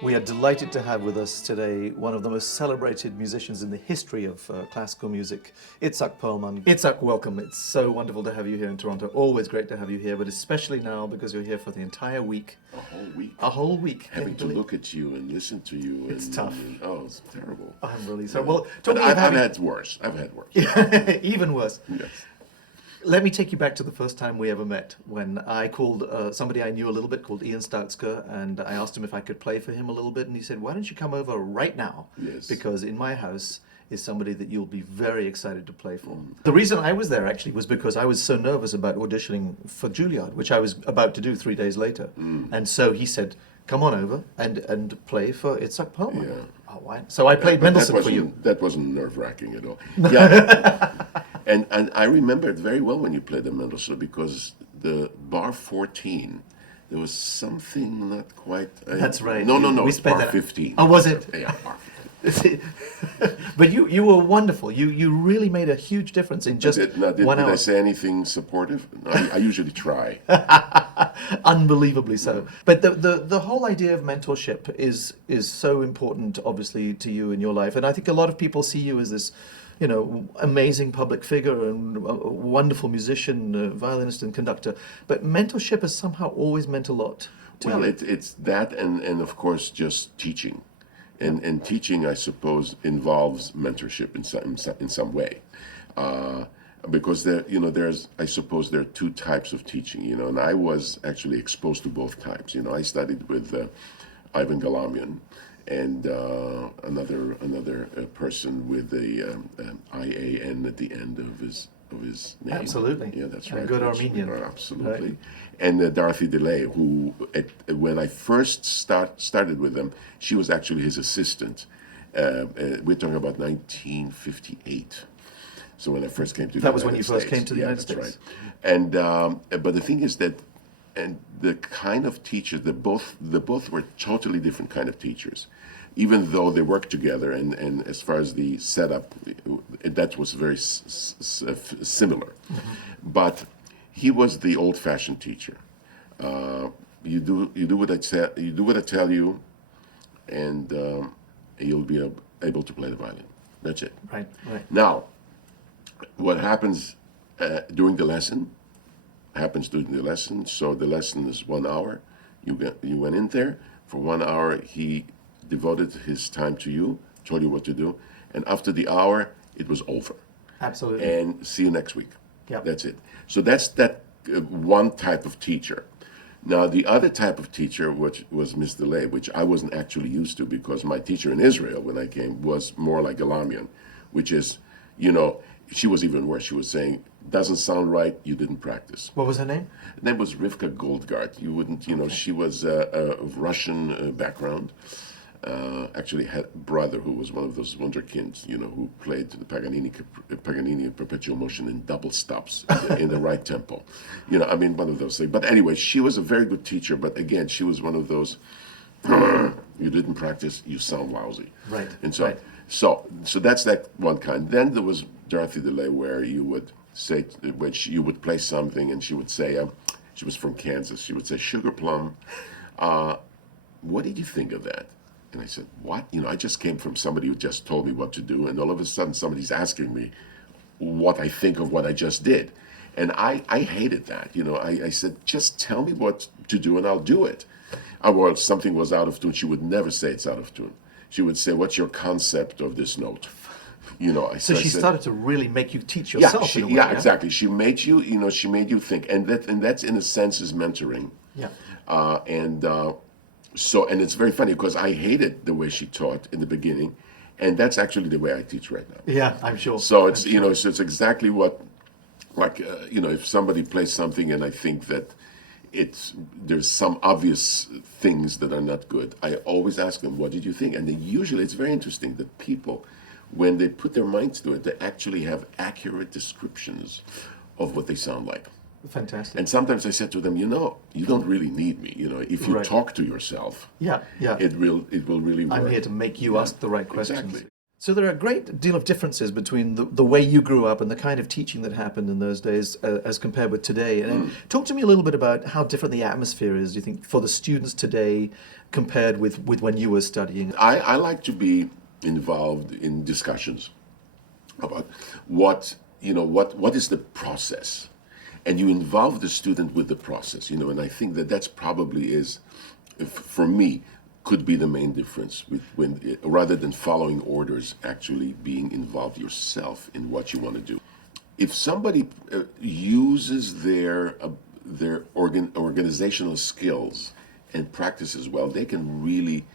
We are delighted to have with us today one of the most celebrated musicians in the history of classical music, Itzhak Perlman. Itzhak, welcome. It's so wonderful to have you here in Toronto. Always great to have you here, but especially now because you're here for the entire week. A whole week. A whole week. Having to look at you and listen to you. It's tough. Oh, it's terrible. I'm really sorry. Well, I've had worse. I've had worse. Even worse. Yes. Let me take you back to the first time we ever met, when I called somebody I knew a little bit called Ian Stoutsker, and I asked him if I could play for him a little bit, and he said, why don't you come over right now? Yes. Because in my house is somebody that you'll be very excited to play for. The reason I was there actually was because I was so nervous about auditioning for Juilliard, which I was about to do 3 days later. And so he said, come on over and play for Itzhak Perlman. Yeah. Oh, why? So I played Mendelssohn for you. That wasn't nerve-wracking at all. Yeah. And I remember it very well when you played the Mendelssohn, because the bar 14, there was something not quite... That's right. No, We it's bar that 15. Oh, was it? Yeah, bar 15. But you were wonderful. You really made a huge difference in just 1 hour. Did I say anything supportive? No, I usually try. Unbelievably so. But the whole idea of mentorship is so important, obviously, to you in your life. And I think a lot of people see you as this, amazing public figure and a wonderful musician, violinist and conductor. But mentorship has somehow always meant a lot to you. Well, it's that and of course just teaching. And teaching, I suppose, involves mentorship in some way. Because I suppose there are 2 types of teaching, and I was actually exposed to both types. I studied with Ivan Galamian and another person with the IAN at the end of his name. Absolutely. Yeah, that's A right. good Armenian. Absolutely. Right. And Dorothy DeLay, who, when I first started with them, she was actually his assistant. We're talking about 1958. So when I first came to the United States. That was when you first came to the United States. That's right. And but the thing is that, and the kind of teachers, they both were totally different kind of teachers, even though they worked together. And as far as the setup, that was very similar. Mm-hmm. But he was the old-fashioned teacher. You do what I tell you, and you'll be able to play the violin. That's it. Right. Now, what happens during the lesson happens during the lesson. So the lesson is 1 hour. You went in there for 1 hour. He devoted his time to you, told you what to do, and after the hour, it was over. Absolutely. And see you next week. Yep. That's it. So that's that one type of teacher. Now, the other type of teacher, which was Miss DeLay, which I wasn't actually used to, because my teacher in Israel, when I came, was more like Galamian, which is, she was even worse. She was saying, doesn't sound right, you didn't practice. What was her name? Her name was Rivka Goldgard. You wouldn't, okay. She was of Russian background. Actually had a brother who was one of those wunderkinds, who played the Paganini in perpetual motion in double stops in the right tempo. One of those things. But anyway, she was a very good teacher, but again, she was one of those, you didn't practice, you sound lousy. Right. And so, right. so that's that one kind. Then there was Dorothy DeLay, where you would say, when you would play something, and she would say, she was from Kansas, she would say, Sugar Plum, what did you think of that? And I said, what? I just came from somebody who just told me what to do, and all of a sudden somebody's asking me what I think of what I just did. And I hated that. I said, just tell me what to do and I'll do it. Well, if something was out of tune, she would never say it's out of tune. She would say, what's your concept of this note? So she started to really make you teach yourself. Yeah, exactly. She made you, she made you think. And that's in a sense is mentoring. Yeah. So, and it's very funny because I hated the way she taught in the beginning, and that's actually the way I teach right now. Yeah, I'm sure. So it's so it's exactly what, if somebody plays something and I think that there's some obvious things that are not good, I always ask them, what did you think? And usually it's very interesting that people, when they put their minds to it, they actually have accurate descriptions of what they sound like. Fantastic. And sometimes I said to them, you don't really need me. If you talk to yourself, yeah, it will really work. I'm here to make you ask the right questions. Exactly. So there are a great deal of differences between the way you grew up and the kind of teaching that happened in those days as compared with today. And talk to me a little bit about how different the atmosphere is, do you think, for the students today compared with when you were studying? I like to be involved in discussions about what is the process, and you involve the student with the process, and I think that's probably is, for me, could be the main difference when rather than following orders, actually being involved yourself in what you want to do. If somebody uses their organizational skills and practices well, they can really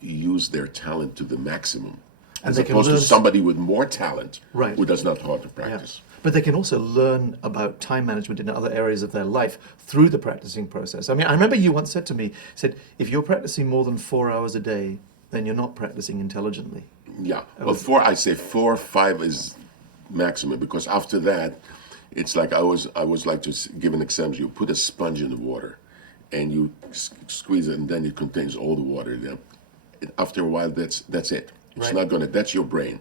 use their talent to the maximum, And as they can opposed to learn somebody with more talent Right. who does not know how to Yeah. practice. But they can also learn about time management in other areas of their life through the practicing process. I mean, I remember you once said to me, if you're practicing more than 4 hours a day, then you're not practicing intelligently. Yeah, well, I say 4 or 5 is maximum, because after that, it's like I always like to give an example. You put a sponge in the water, and you squeeze it, and then it contains all the water. Then, after a while, that's it. It's Right. not gonna. That's your brain.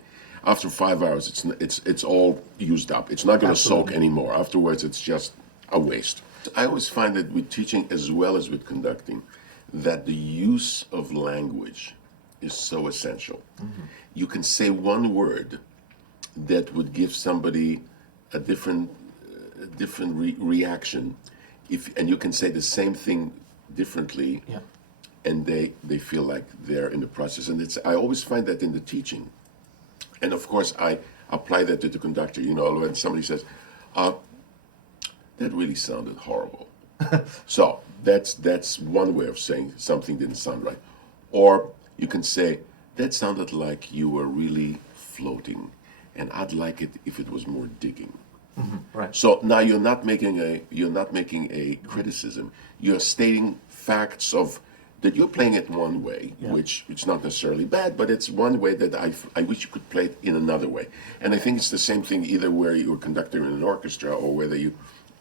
After 5 hours, it's all used up. It's not gonna soak Absolutely. anymore. Afterwards, it's just a waste. I always find that with teaching as well as with conducting, that the use of language is so essential. You can say one word that would give somebody a different reaction, and you can say the same thing differently, Yeah. and they feel like they're in the process. And I always find that in the teaching, and of course I apply that to the conductor. When somebody says, "That really sounded horrible," so that's one way of saying something didn't sound right. Or you can say, "That sounded like you were really floating, and I'd like it if it was more digging." Right. So now you're not making a criticism. You're stating facts of that you're playing it one way, Yeah. which it's not necessarily bad, but it's one way that I wish you could play it in another way. And I think it's the same thing either where you're a conductor in an orchestra or whether you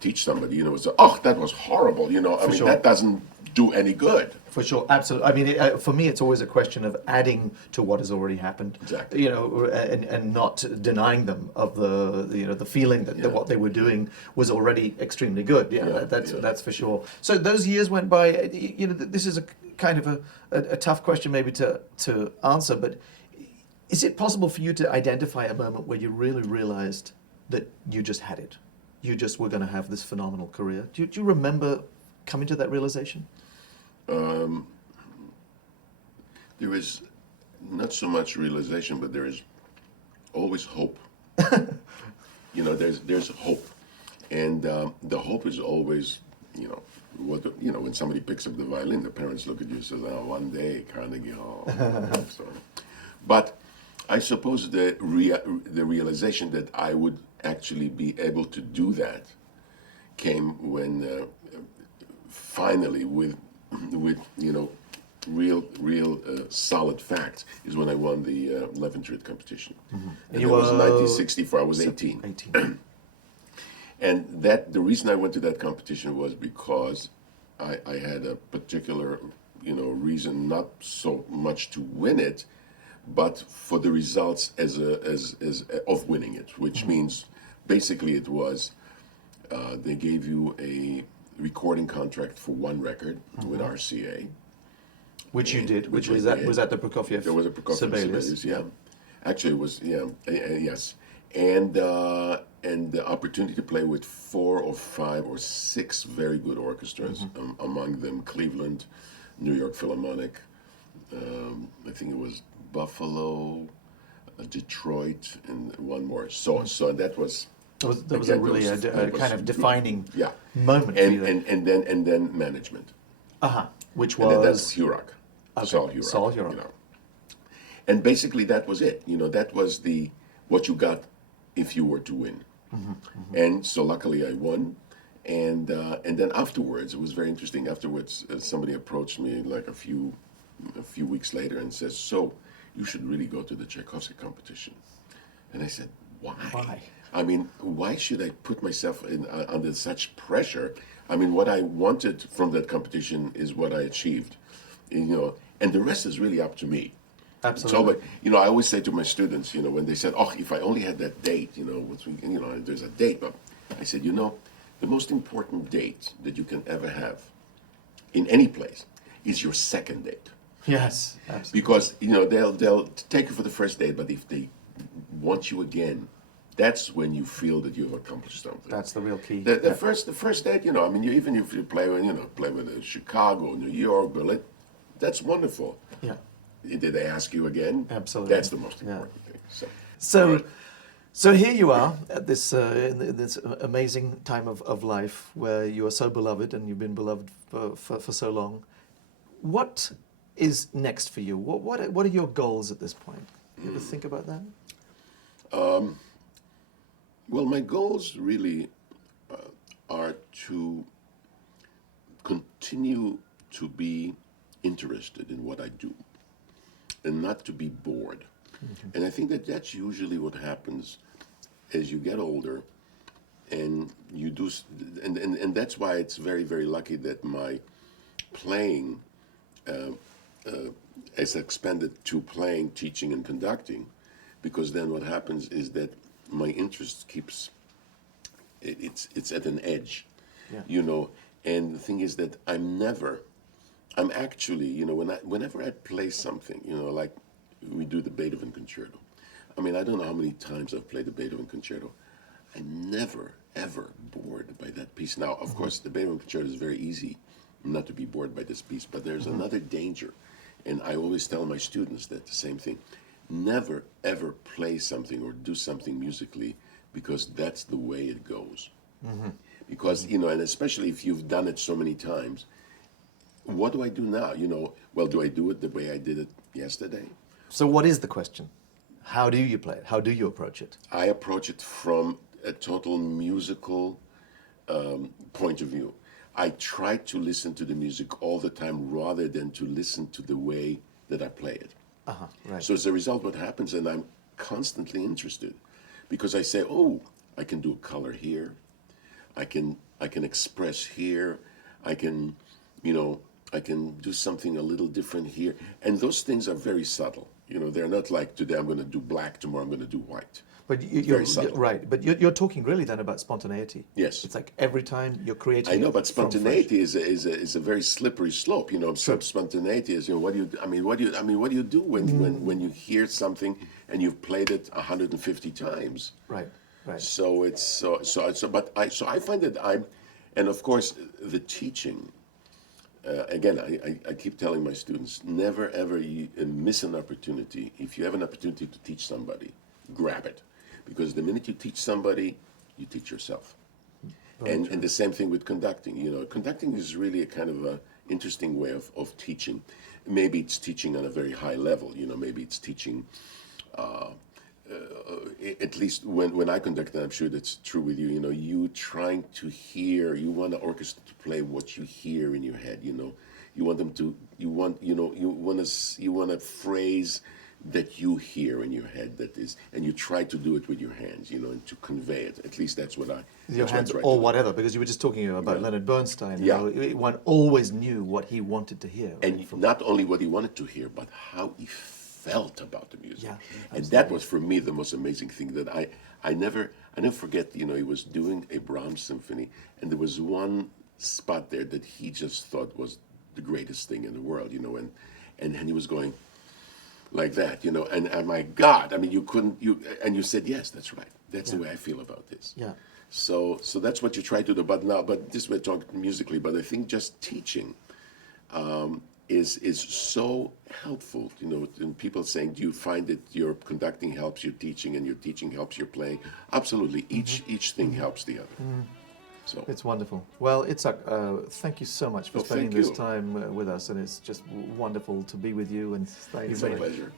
teach somebody. It's that was horrible. sure. That doesn't do any good. For sure, absolutely. I mean, for me, it's always a question of adding to what has already happened. Exactly. And not denying them of the feeling that what they were doing was already extremely good. Yeah, Yeah, that's for sure. So those years went by. This is a kind of a tough question maybe to answer, but is it possible for you to identify a moment where you really realized that you just had it? You just were going to have this phenomenal career. Do you remember coming to that realization? There is not so much realization, but there is always hope. There's hope, and the hope is always, when somebody picks up the violin, the parents look at you and say, "Oh, one day, Carnegie Hall." So, but I suppose the realization that I would actually be able to do that came when finally with real solid facts is when I won the Leventritt competition. And it was 1964. I was 18. 18. And the reason I went to that competition was because I had a particular reason, not so much to win it, but for the results as of winning it, which means basically it was they gave you a recording contract for one record with RCA. Which you did, which was I that did. was that the Prokofiev There was a Prokofiev Sibelius? Sibelius, yeah. Actually, it was, yes. And the opportunity to play with 4 or 5 or 6 very good orchestras, among them Cleveland, New York Philharmonic, I think it was Buffalo, Detroit, and one more. So that was... That was a really a kind of defining Yeah. moment for you. And then management. Which And then was that's Hurak. Saul Hurak. Saul Hurak. And basically that was it. That was what you got if you were to win. And so luckily I won. And then afterwards, it was very interesting. Afterwards, somebody approached me like a few weeks later and says, "So you should really go to the Tchaikovsky competition." And I said, "Why? Why? I mean, why should I put myself under such pressure? I mean, what I wanted from that competition is what I achieved, and the rest is really up to me. Absolutely. So, but, I always say to my students, when they said, "Oh, if I only had that date, there's a date," but I said, the most important date that you can ever have in any place is your second date. Yes, absolutely. Because they'll take you for the first date, but if they want you again, that's when you feel that you've accomplished something. That's the real key. The first date, even if you play with Chicago, New York, Berlin, that's wonderful. Yeah. Did they ask you again? Absolutely. That's the most important thing. So here you are at this in this amazing time of life where you are so beloved and you've been beloved for so long. What is next for you? What are your goals at this point? You ever think about that? Well, my goals really are to continue to be interested in what I do and not to be bored. Mm-hmm. And I think that that's usually what happens as you get older and you do, and that's why it's very, very lucky that my playing has expanded to playing, teaching, and conducting, because then what happens is that my interest keeps, it's at an edge, and the thing is that I'm actually, whenever I play something, like we do the Beethoven Concerto. I mean, I don't know how many times I've played the Beethoven Concerto. I'm never, ever bored by that piece. Now, of course, the Beethoven Concerto is very easy not to be bored by this piece, but there's another danger. And I always tell my students that the same thing. Never, ever play something or do something musically because that's the way it goes. Mm-hmm. Because, and especially if you've done it so many times, what do I do now? Well, do I do it the way I did it yesterday? So what is the question? How do you play it? How do you approach it? I approach it from a total musical point of view. I try to listen to the music all the time rather than to listen to the way that I play it. Right. So as a result, what happens, and I'm constantly interested, because I say, oh, I can do a color here, I can express here, I can do something a little different here, and those things are very subtle. They're not like today I'm going to do black, tomorrow I'm going to do white. But you're right. But you're talking really then about spontaneity. Yes. It's like every time you're creating. I know, but spontaneity is a very slippery slope. So spontaneity is what do you do when you hear something and you've played it 150 times? Right. Right. So I find that and of course the teaching. Again, I keep telling my students, never ever miss an opportunity. If you have an opportunity to teach somebody, grab it. Because the minute you teach somebody, you teach yourself. And the same thing with conducting. Conducting is really a kind of a interesting way of teaching. Maybe it's teaching on a very high level. Maybe it's teaching, at least when I conduct, and I'm sure that's true with you, you trying to hear, you want the orchestra to play what you hear in your head, You want them to, you want a phrase that you hear in your head and you try to do it with your hands, and to convey it. At least that's what your hands or whatever, because you were just talking about Leonard Bernstein. One always knew what he wanted to hear. Right? And not only what he wanted to hear, but how he felt about the music. Yeah, and that was for me the most amazing thing that I never forget. He was doing a Brahms symphony, and there was one spot there that he just thought was the greatest thing in the world. And he was going like that, and my God, you said, yes, that's right. That's the way I feel about this. Yeah. So that's what you try to do. But this we're talking musically, but I think just teaching is so helpful, and people saying, do you find that your conducting helps your teaching and your teaching helps your playing? Absolutely. Each thing helps the other. Mm-hmm. So it's wonderful. Well, Itzhak, thank you so much for spending this time with us, and it's just wonderful to be with you. And it's a pleasure.